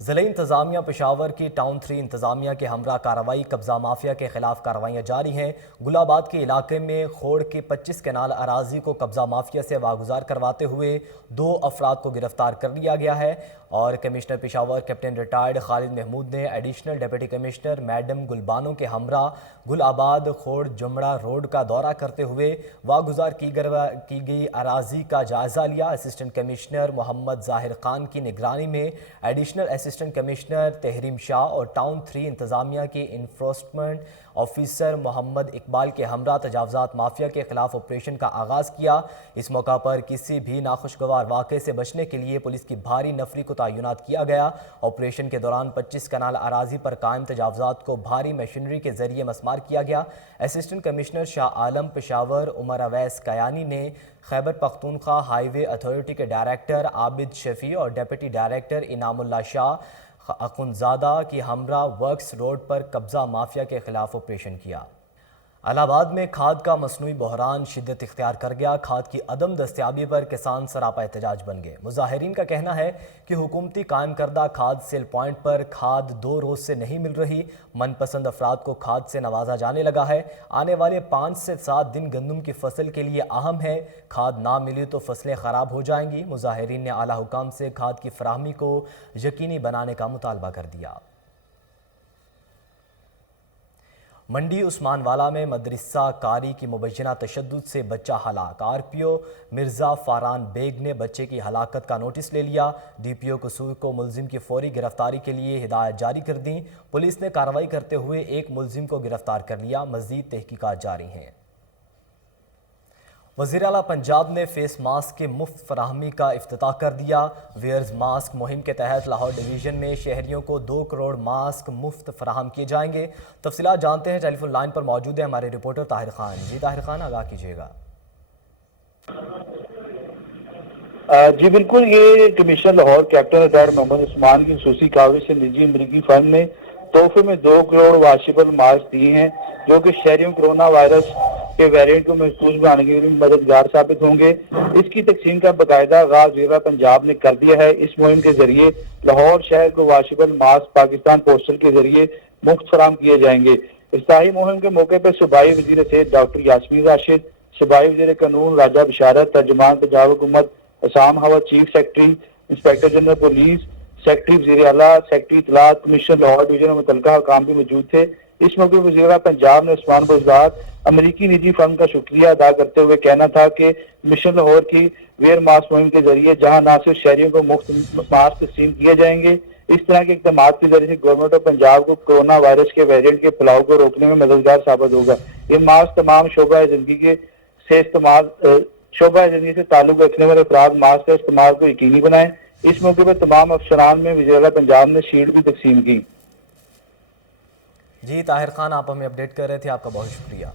ज़िला इंतज़ामिया पेशावर की टाउन 3 इंतज़ामिया के हमरा कार्रवाई कब्ज़ा माफिया के खिलाफ कार्रवाइयाँ जारी हैं। गुलाबाद के इलाके में खोड़ के 25 कनाल अराजी को कब्ज़ा माफिया से वागुजार करवाते हुए 2 अफराद को गिरफ्तार कर लिया गया है और commissioner Peshawar captain retired Khalid Mahmood ने additional deputy commissioner madam Gulbano के हमरा गुलाबाद खोड़ जुमड़ा रोड का दौरा करते हुए वागुजार की गई अराजी का जायज़ा लिया। असिस्टेंट कमिश्नर मोहम्मद ज़ाहिर खान की निगरानी में additional assistant commissioner Tahreem Shah और टाउन 3 इंतज़ामिया के इन्फोर्समेंट ऑफिसर मोहम्मद इकबाल के हमरा तजावज़ात माफिया के खिलाफ ऑपरेशन का आगाज़ किया। इस मौका पर किसी भी नाखुशगवार वाक़े से बचने के लिए पुलिस की भारी नफरी को तैनात किया गया। ऑपरेशन के दौरान 25 कनाल अराजी पर कायम तजावज़ात को भारी मशीनरी के जरिए मसमार किया गया। असिस्टेंट कमिश्नर शाह आलम पेशावर उमर अवैस कयानी ने खैबर पख्तूनख्वा हाईवे अथॉरिटी के डायरेक्टर आबिद शफी और डिप्टी डायरेक्टर इनामुल्लाह शाह अखुनज़ादा की हमरा वर्क्स रोड पर कब्ज़ा माफिया के खिलाफ ऑपरेशन किया। इलाहाबाद में खाद का मसनूई बहरान शिद्दत इख्तियार कर गया। खाद की अदम दस्तियाबी पर किसान सरापा एहतजाज बन गए। मुजाहिरीन का कहना है कि हुकूमती कायम करदा खाद सेल पॉइंट पर खाद 2 रोज़ से नहीं मिल रही। मनपसंद अफराद को खाद से नवाजा जाने लगा है। आने वाले 5 से 7 दिन गंदम की फसल के लिए अहम है। खाद ना मिली तो फसलें ख़राब हो जाएंगी। मुजाहिरीन ने आला हुकाम से खाद की फराहमी को यकीनी बनाने का मुतालबा कर दिया। मंडी उस्मानवाला में मदरसा कारी की मुबैना तशद्दुद से बच्चा हलाक। RPO मिर्ज़ा फ़ारान बेग ने बच्चे की हलाकत का नोटिस ले लिया। DPO कसूर को मुलजिम की फौरी गिरफ्तारी के लिए हिदायत जारी कर दी। पुलिस ने कार्रवाई करते हुए एक मुलजिम को गिरफ्तार कर लिया। मज़ीद तहकीकात जारी हैं। वज़ीर आला पंजाब ने फेस मास्क की मुफ्त फराहमी का इफ्तिताह कर दिया। वेयर्स मास्क मुहिम के तहत लाहौर डिवीज़न में शहरियों को 2 करोड़ मास्क मुफ्त फराहम किए जाएंगे। तफसीलात जानते हैं, टेलीफोन लाइन पर मौजूद है हमारे रिपोर्टर ताहिर खान। जी ताहिर खान, आगाह कीजिएगा। जी बिल्कुल, ये commission Lahore captain retired Mohammad Usman की खसूसी कावज से निजी अमरीकी फर्म ने तोहफे में 2 करोड़ वाशेबल मास्क दिए हैं, जो कि शहरियों कोरोना वायरस के वेरिएंट को महफूज बनाने के लिए मददगार साबित होंगे। इसकी तकसीम का बाकायदा आगाज वज़ीर पंजाब ने कर दिया है। इस मुहिम के जरिए लाहौर शहर को वाशेबल मास्क पाकिस्तान पोस्टल के जरिए मुफ्त फराहम किए जाएंगे। इफ्ताही मुहिम के मौके पर सूबाई वज़ीर सेहत डॉक्टर यास्मीन राशिद, सूबाई वज़ीर कानून राजा बशारत, तर्जुमान पंजाब हुकूमत असाम हवा, chief secretary, inspector general police, secretary वज़ीर आला, सेक्रेटरी इत्तलात, कमिश्नर लाहौर डिवीजन और मुतल्लिका हुकाम भी मौजूद थे। इस मौके पर वज़ीर पंजाब ने उस्मान बुज़दार अमरीकी निजी फर्म का शुक्रिया अदा करते हुए कहना था कि मिशन लाहौर की वेयर मास्क मुहिम के जरिए जहां न सिर्फ शहरियों को मुफ्त मास्क तकसीम किए जाएंगे, इस तरह के इक़दाम के जरिए से गवर्नमेंट ऑफ पंजाब को कोरोना वायरस के वेरिएंट के फैलाव को रोकने में मददगार साबित होगा। ये मास्क तमाम शोबा जिंदगी से ताल्लुक रखने वाले अफराद मास्क का इस्तेमाल को यकीनी बनाएं। इस मौके पर तमाम अफसरान में वज़ीर आला पंजाब ने शील्ड भी तकसीम की। जी ताहिर खान, आप हमें अपडेट कर रहे थे, आपका बहुत शुक्रिया।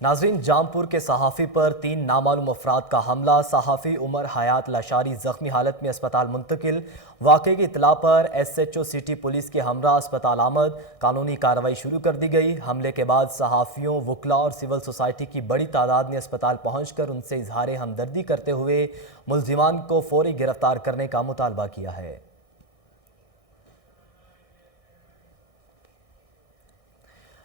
नाज़रीन, जामपुर के सहाफ़ी पर 3 नामालूम अफराद का हमला। सहाफ़ी उमर हयात लाशारी ज़ख्मी हालत में अस्पताल मुंतकिल। वाक़े की इत्तला पर SHO सिटी पुलिस के हमरा अस्पताल आमद। कानूनी कार्रवाई शुरू कर दी गई। हमले के बाद सहाफ़ियों, वकला और सिविल सोसाइटी की बड़ी तादाद ने अस्पताल पहुँचकर उनसे इजहार हमदर्दी करते हुए मुल्ज़िमान को फौरी गिरफ्तार करने का मुतालबा किया है।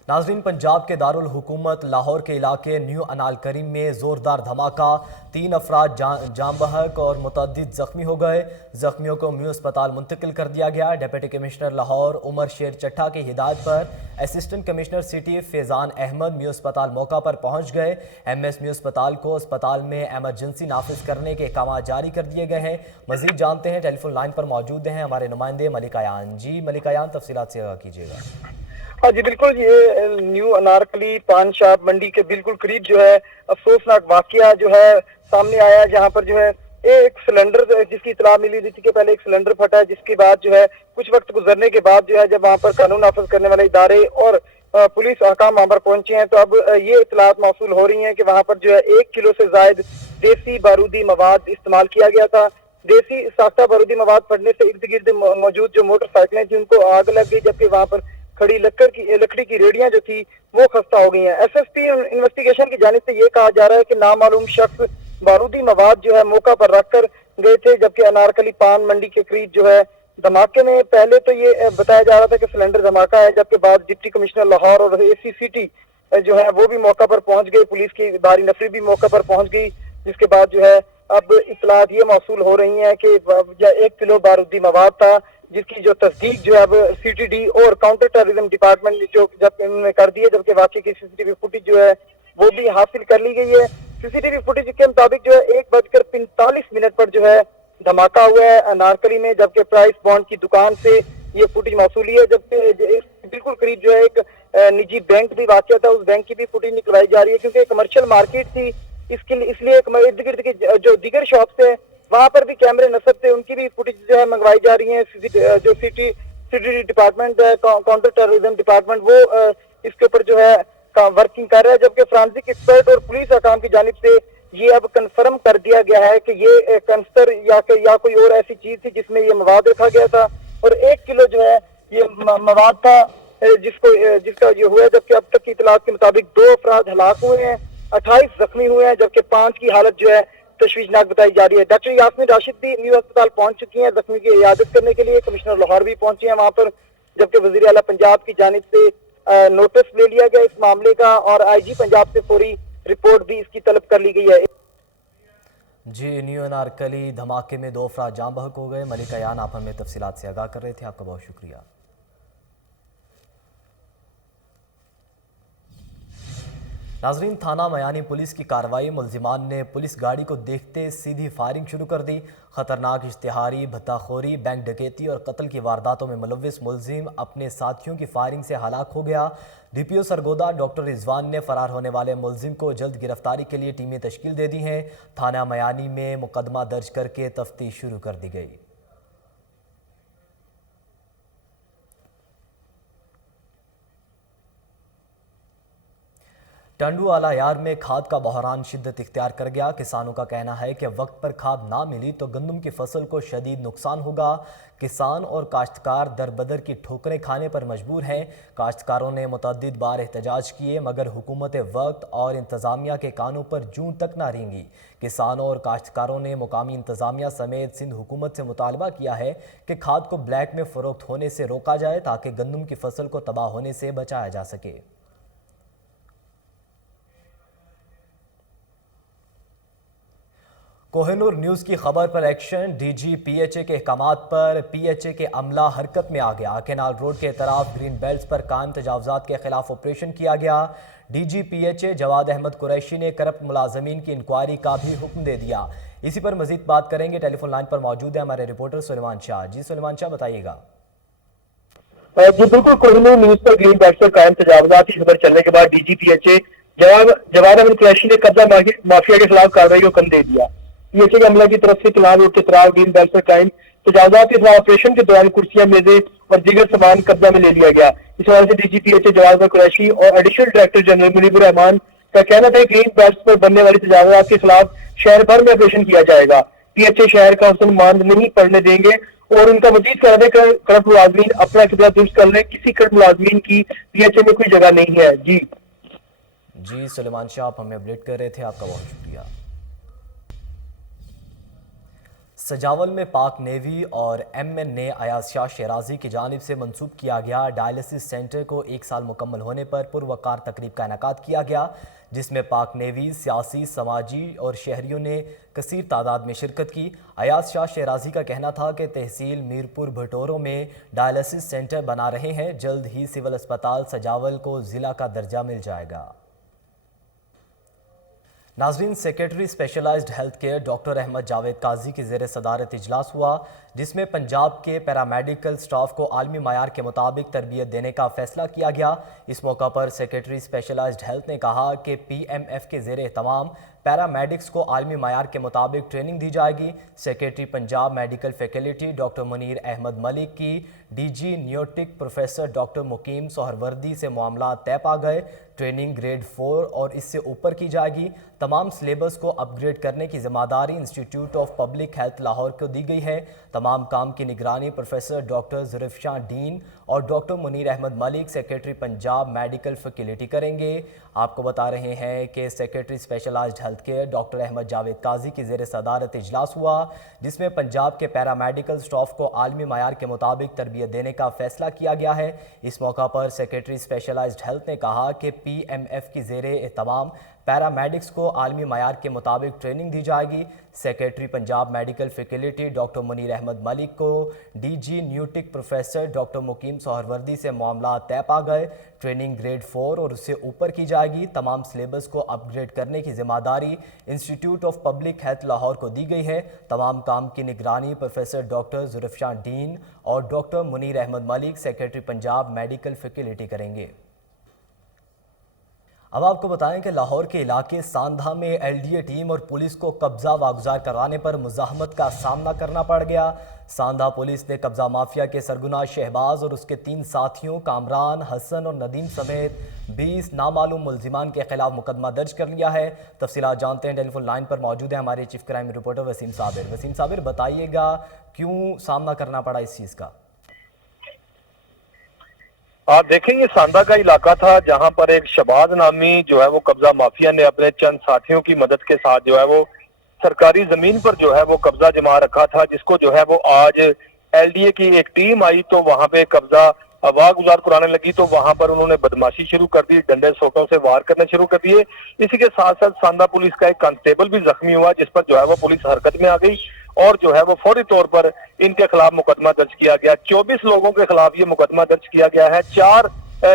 नाज़रीन, पंजाब के दारुल हुकूमत लाहौर के इलाके न्यू अनाल करीम में ज़ोरदार धमाका। 3 अफराद जाम बहक और मुतअद्दिद ज़ख्मी हो गए। ज़ख्मियों को म्यू अस्पताल मुंतकिल कर दिया गया। डिप्टी कमिश्नर लाहौर उमर शेर चट्टा की हिदायत पर assistant commissioner city Faizan Ahmed Mayo अस्पताल मौका पर पहुँच गए। MS म्यू अस्पताल को अस्पताल में एमरजेंसी नाफिज करने के अहकाम जारी कर दिए गए हैं। मज़ीद जानते हैं, टेलीफोन लाइन पर मौजूद हैं हमारे नुमाइंदे मलिकायान। जी मलिकायान, तफसीलात से आगाह कीजिएगा। हाँ जी बिल्कुल, ये न्यू अनारकली पान शॉप मंडी के बिल्कुल करीब जो है अफसोसनाक वाकया जो है सामने आया, जहाँ पर जो है एक सिलेंडर जिसकी इतला मिली थी कि पहले एक सिलेंडर फटा है, जिसके बाद जो है कुछ वक्त गुजरने के बाद जो है जब वहाँ पर कानून नाफिज करने वाले इदारे और पुलिस अहकाम वहाँ पर पहुंचे हैं, तो अब ये इतलात मौसूल हो रही हैं कि वहाँ पर जो है 1 किलो से जायद देसी बारूदी मवाद इस्तेमाल किया गया था। देसी साख्ता बारूदी मवाद फटने से इर्द गिर्द मौजूद जो मोटरसाइकिलें थी उनको आग लग गई, जबकि वहाँ पर खड़ी लकड़ी की रेडियां जो थी वो खस्ता हो गई हैं। SSP इन्वेस्टिगेशन की जानिब से ये कहा जा रहा है कि नामालूम शख्स बारूदी मवाद जो है मौका पर रखकर गए थे, जबकि अनारकली पान मंडी के करीब जो है धमाके में पहले तो ये बताया जा रहा था कि सिलेंडर धमाका है, जबकि बाद डिप्टी कमिश्नर लाहौर और AC सिटी जो है वो भी मौका पर पहुंच गए। पुलिस की भारी नफरी भी मौका पर पहुंच गई, जिसके बाद जो है अब इत्तलात ये मौसूल हो रही हैं कि 1 किलो बारूदी मवाद था, जिसकी जो तस्दीक जो है अब CTD और काउंटर टेररिज्म डिपार्टमेंट जो जब उन्होंने कर दी है, जबकि वाकई की CCTV फुटेज जो है वो भी हासिल कर ली गई है। CCTV फुटेज के मुताबिक जो है 1:45 पर जो है धमाका हुआ है अनारकली में, जबकि प्राइस बॉन्ड की दुकान से ये फुटेज मौसूली है। जबकि बिल्कुल करीब जो है एक निजी बैंक भी वाक़या था, उस बैंक की भी फुटेज निकलवाई जा रही है, क्योंकि कमर्शियल मार्केट थी, इसलिए इर्द गिर्द की जो दीगर शॉप्स है वहाँ पर भी कैमरे नस्ब थे, उनकी भी फुटेज जो है मंगवाई जा रही है। जो CTD डिपार्टमेंट है, काउंटर टेररिज्म डिपार्टमेंट, वो इसके ऊपर जो है वर्किंग कर रहा है, जबकि फ्रांसिक एक्सपर्ट और पुलिस अहकाम की जानिब से ये अब कंफर्म कर दिया गया है कि ये कंस्टर या कोई और ऐसी चीज थी जिसमें ये मवाद रखा गया था, और 1 किलो जो है ये मवाद था जिसका ये हुआ है। जबकि अब तक की इतलात के मुताबिक 2 अफराद हलाक हुए हैं, 28 जख्मी हुए हैं, जबकि 5 की हालत जो है तशवीशनाक बताई जा रही है। डॉक्टर यास्मीन राशिद भी न्यू अस्पताल पहुंच चुकी हैं जख्मी की इयादत करने के लिए। कमिश्नर लाहौर भी पहुंचे हैं वहां पर, जबकि वज़ीर आला पंजाब की जानिब से नोटिस ले लिया गया इस मामले का, और IG पंजाब से पूरी रिपोर्ट भी इसकी तलब कर ली गई है। जी, न्यू अनारकली धमाके में 2 अफराद जाम बहक हो गए। मलिकायान, आप हमें तफसीलात से आगाह कर रहे थे, आपका बहुत शुक्रिया। नाजरीन, थाना मयानी पुलिस की कार्रवाई, मुलजिमान ने पुलिस गाड़ी को देखते सीधी फायरिंग शुरू कर दी। खतरनाक इश्तिहारी, भत्ताखोरी, बैंक डकैती और कत्ल की वारदातों में मुलव्विस मुलजिम अपने साथियों की फायरिंग से हलाक हो गया। DPO सरगोदा डॉक्टर रिजवान ने फरार होने वाले मुलजिम को जल्द गिरफ्तारी के लिए टीमें तश्कील दे दी हैं। थाना मयानी में मुकदमा दर्ज करके तफ्तीश शुरू कर दी गई। टंडू आला यार में खाद का बहरान शिद्दत इख्तियार कर गया। किसानों का कहना है कि वक्त पर खाद ना मिली तो गंदम की फसल को शदीद नुकसान होगा। किसान और काश्तकार दरबदर की ठोकरें खाने पर मजबूर हैं। काश्तकारों ने मुतअद्दिद बार एहतजाज किए मगर हुकूमत वक्त और इंतज़ामिया के कानों पर जूं तक ना रेंगी। किसानों और काश्तकारों ने मुकामी इंतज़ामिया समेत सिंध हुकूमत से मुतालबा किया है कि खाद को ब्लैक में फ़रोख्त होने से रोका जाए ताकि गंदम की फसल को तबाह होने से बचाया जा सके। कोहिनूर न्यूज़ की खबर पर एक्शन। DG PHA के अहकामात पर PHA के अमला हरकत में आ गया। केनाल रोड के तरफ ग्रीन बेल्ट पर कायम तजावुज़ात के खिलाफ ऑपरेशन किया गया। DG PHA जवाद अहमद कुरैशी ने करप्ट मुलाजमीन की इंक्वायरी का भी हुक्म दे दिया। इसी पर मजीद बात करेंगे। टेलीफोन लाइन पर मौजूद है हमारे रिपोर्टर सुलेमान शाह। जी सुलेमान शाह, बताइएगा। जी बिल्कुल, कोहिनूर न्यूज़ पर ग्रीन बेल्ट पर कायम तजावुज़ात की खबर चलने के बाद DG PHA जवाद अहमद कुरैशी ने कब्जा माफिया के खिलाफ कार्रवाई को हुक्म दे दिया। PHA के अमला की तरफ से केनाल रोड के तरफ ग्रीन बेल्ट पर कायम तजावुज़ात के खिलाफ ऑपरेशन के दौरान कुर्सियां, मेजें और दीगर सामान कब्जा में ले लिया गया। इस हवाले से DG PHA जवाद अहमद कुरैशी और additional director general Munibur Rahman का कहना था कि ग्रीन बेल्ट पर बनने वाली तजावुज़ात के खिलाफ शहर भर में ऑपरेशन किया जाएगा। PHA शहर का हुस्न मांद नहीं पड़ने देंगे और उनका मजीद कहना है कि करप्ट मुलाजमीन अपना कितना दुरुस्त कर लें, किसी करप्ट मुलाजमीन की PHA में कोई जगह नहीं है। जी सुलेमान शाह, आप हमें अपडेट कर रहे थे, आपका बहुत शुक्रिया। सजावल में पाक नेवी और MN ने अयाज शाह शराजी की जानिब से मंसूब किया गया डायलिसिस सेंटर को 1 साल मुकम्मल होने पर पुरवकार तकरीब का इनेकाद किया गया, जिसमें पाक नेवी, सियासी, समाजी और शहरियों ने कसीर तादाद में शिरकत की। अयाज शाह शराजी का कहना था कि तहसील मीरपुर भटोरो में डायलिसिस सेंटर बना रहे हैं, जल्द ही सिविल अस्पताल सजावल को ज़िला का दर्जा मिल जाएगा। नाजरीन, secretary specialized health care doctor Ahmad Javed Qazi की ज़ेर सदारत इजलास हुआ, जिसमें पंजाब के पैरामेडिकल स्टाफ को आलमी मायार के मुताबिक तरबियत देने का फैसला किया गया। इस मौका पर सेक्रेटरी स्पेशलाइज्ड हेल्थ ने कहा कि PMF के ज़ेर एहतमाम पैरामेडिक्स को आलमी मायार के मुताबिक ट्रेनिंग दी जाएगी। Secretary Punjab medical faculty doctor Munir Ahmad Malik की DG नियोटिक प्रोफेसर डॉक्टर मुकीम सोहरवर्दी से मामला तय पा गए। ट्रेनिंग ग्रेड 4 और इससे ऊपर की जाएगी। तमाम सिलेबस को अपग्रेड करने की जिम्मेदारी institute of public health Lahore को दी गई है। तमाम काम की निगरानी प्रोफेसर डॉक्टर ज़ुल्फ़िकार डीन और doctor Munir Ahmad Malik secretary Punjab medical faculty करेंगे। आपको बता रहे हैं कि secretary specialized health care doctor Ahmad Javed Qazi की ज़ेर सदारत इजलास हुआ, जिसमें पंजाब के पैरामेडिकल स्टाफ को आलमी मायार के मुताबिक तरबियत देने का फैसला किया गया है। इस मौका पर सेक्रेटरी स्पेशलाइज्ड हेल्थ ने कहा कि PMF की ज़ेर एहतमाम पैरामेडिक्स को आलमी मायार के मुताबिक ट्रेनिंग दी जाएगी। Secretary Punjab medical faculty doctor Munir Ahmad Malik को DG नियोटिक प्रोफेसर डॉक्टर मुकीम सोहरवर्दी से मामला तय पा गए। ट्रेनिंग ग्रेड 4 और उससे ऊपर की जाएगी। तमाम सिलेबस को अपग्रेड करने की जिम्मेदारी institute of public health Lahore को दी गई है। तमाम काम की निगरानी प्रोफेसर डॉक्टर ज़ुल्फ़िकार डीन और doctor Munir Ahmad Malik secretary Punjab medical faculty करेंगे। अब आपको बताएं कि लाहौर के इलाके सांधा में LDA टीम और पुलिस को कब्जा वागुजार कराने पर मुज़ाहमत का सामना करना पड़ गया। सांधा पुलिस ने कब्जा माफिया के सरगुना शहबाज और उसके 3 साथियों कामरान, हसन और नदीम समेत 20 नामालूम मुलजिमान के खिलाफ मुकदमा दर्ज कर लिया है। तफसीलात जानते हैं। टेलीफोन लाइन पर मौजूद है हमारे chief crime reporter Waseem Sabir. Waseem Sabir, बताइएगा क्यों सामना करना पड़ा इस चीज़ का? आप देखेंगे, सांदा का इलाका था जहां पर एक शहबाज नामी जो है वो कब्जा माफिया ने अपने चंद साथियों की मदद के साथ जो है वो सरकारी जमीन पर जो है वो कब्जा जमा रखा था, जिसको जो है वो आज LDA की एक टीम आई तो वहां पे कब्जा वागुजार कराने लगी तो वहां पर उन्होंने बदमाशी शुरू कर दी, डंडे सोटों से वार करने शुरू कर दिए। इसी के साथ साथ सांदा पुलिस का एक कांस्टेबल भी जख्मी हुआ, जिस पर जो है वो पुलिस हरकत में आ गई और जो है वो फौरी तौर पर इनके खिलाफ मुकदमा दर्ज किया गया। 24 लोगों के खिलाफ ये मुकदमा दर्ज किया गया है। 4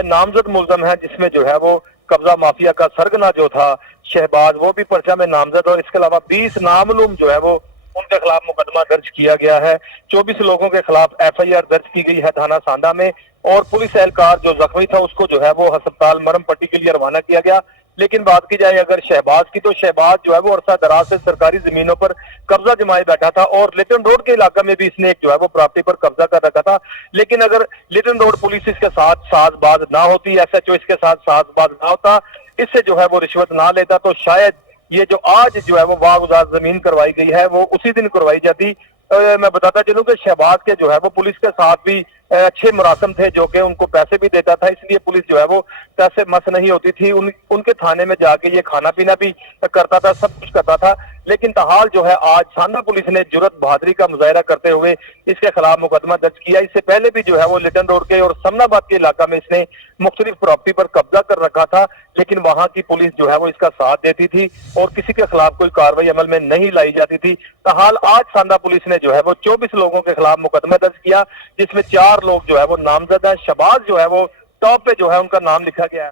नामजद मुल्जम है, जिसमें जो है वो कब्जा माफिया का सरगना जो था शहबाज, वो भी पर्चा में नामजद, और इसके अलावा 20 नामालूम जो है वो उनके खिलाफ मुकदमा दर्ज किया गया है। 24 लोगों के खिलाफ FIR दर्ज की गई है थाना सांदा में, और पुलिस एहलकार जो जख्मी था उसको जो है वो अस्पताल मरम पट्टी के लिए रवाना किया गया। लेकिन बात की जाए अगर शहबाज की, तो शहबाज जो है वो अरसा दराज से सरकारी जमीनों पर कब्जा जमाए बैठा था, और लिटन रोड के इलाका में भी इसने एक जो है वो प्रॉपर्टी पर कब्जा कर रखा था। लेकिन अगर लिटन रोड पुलिस इसके साथ साजबाज ना होती, SHO इसके साथ साजबाज ना होता, इससे जो है वो रिश्वत ना लेता, तो शायद ये जो आज जो है वो वागुजार जमीन करवाई गई है वो उसी दिन करवाई जाती। मैं बताता चलूं कि शहबाज के जो है वो पुलिस के साथ भी अच्छे मुरासम थे, जो कि उनको पैसे भी देता था, इसलिए पुलिस जो है वो पैसे मस नहीं होती थी। उनके थाने में जाके ये खाना पीना भी करता था, सब कुछ करता था। लेकिन तहाल जो है आज सांदा पुलिस ने जुर्रत बहादुरी का मुजाहरा करते हुए इसके खिलाफ मुकदमा दर्ज किया। इससे पहले भी जो है वो लिटन रोड के और समनाबाद के इलाका में इसने मुख्तलिफ प्रॉपर्टी पर कब्जा कर रखा था, लेकिन वहां की पुलिस जो है वो इसका साथ देती थी और किसी के खिलाफ कोई कार्रवाई अमल में नहीं लाई जाती थी। तहाल आज सांदा पुलिस ने जो है वो 24 लोगों के खिलाफ मुकदमा दर्ज किया, जिसमें 4 लोग जो है वो नामजद है। शहबाज जो है वो टॉप पे जो है उनका नाम लिखा गया है।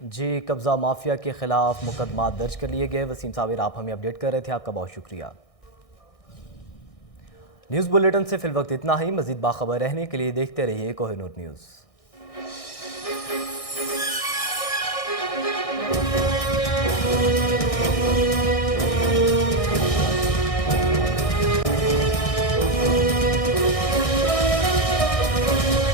जी, कब्जा माफिया के खिलाफ मुकदमा दर्ज कर लिए गए। वसीम साबिर आप हमें अपडेट कर रहे थे, आपका बहुत शुक्रिया। न्यूज़ बुलेटिन से फिल वक्त इतना ही। मजीद बाखबर रहने के लिए देखते रहिए कोहिनूर न्यूज़।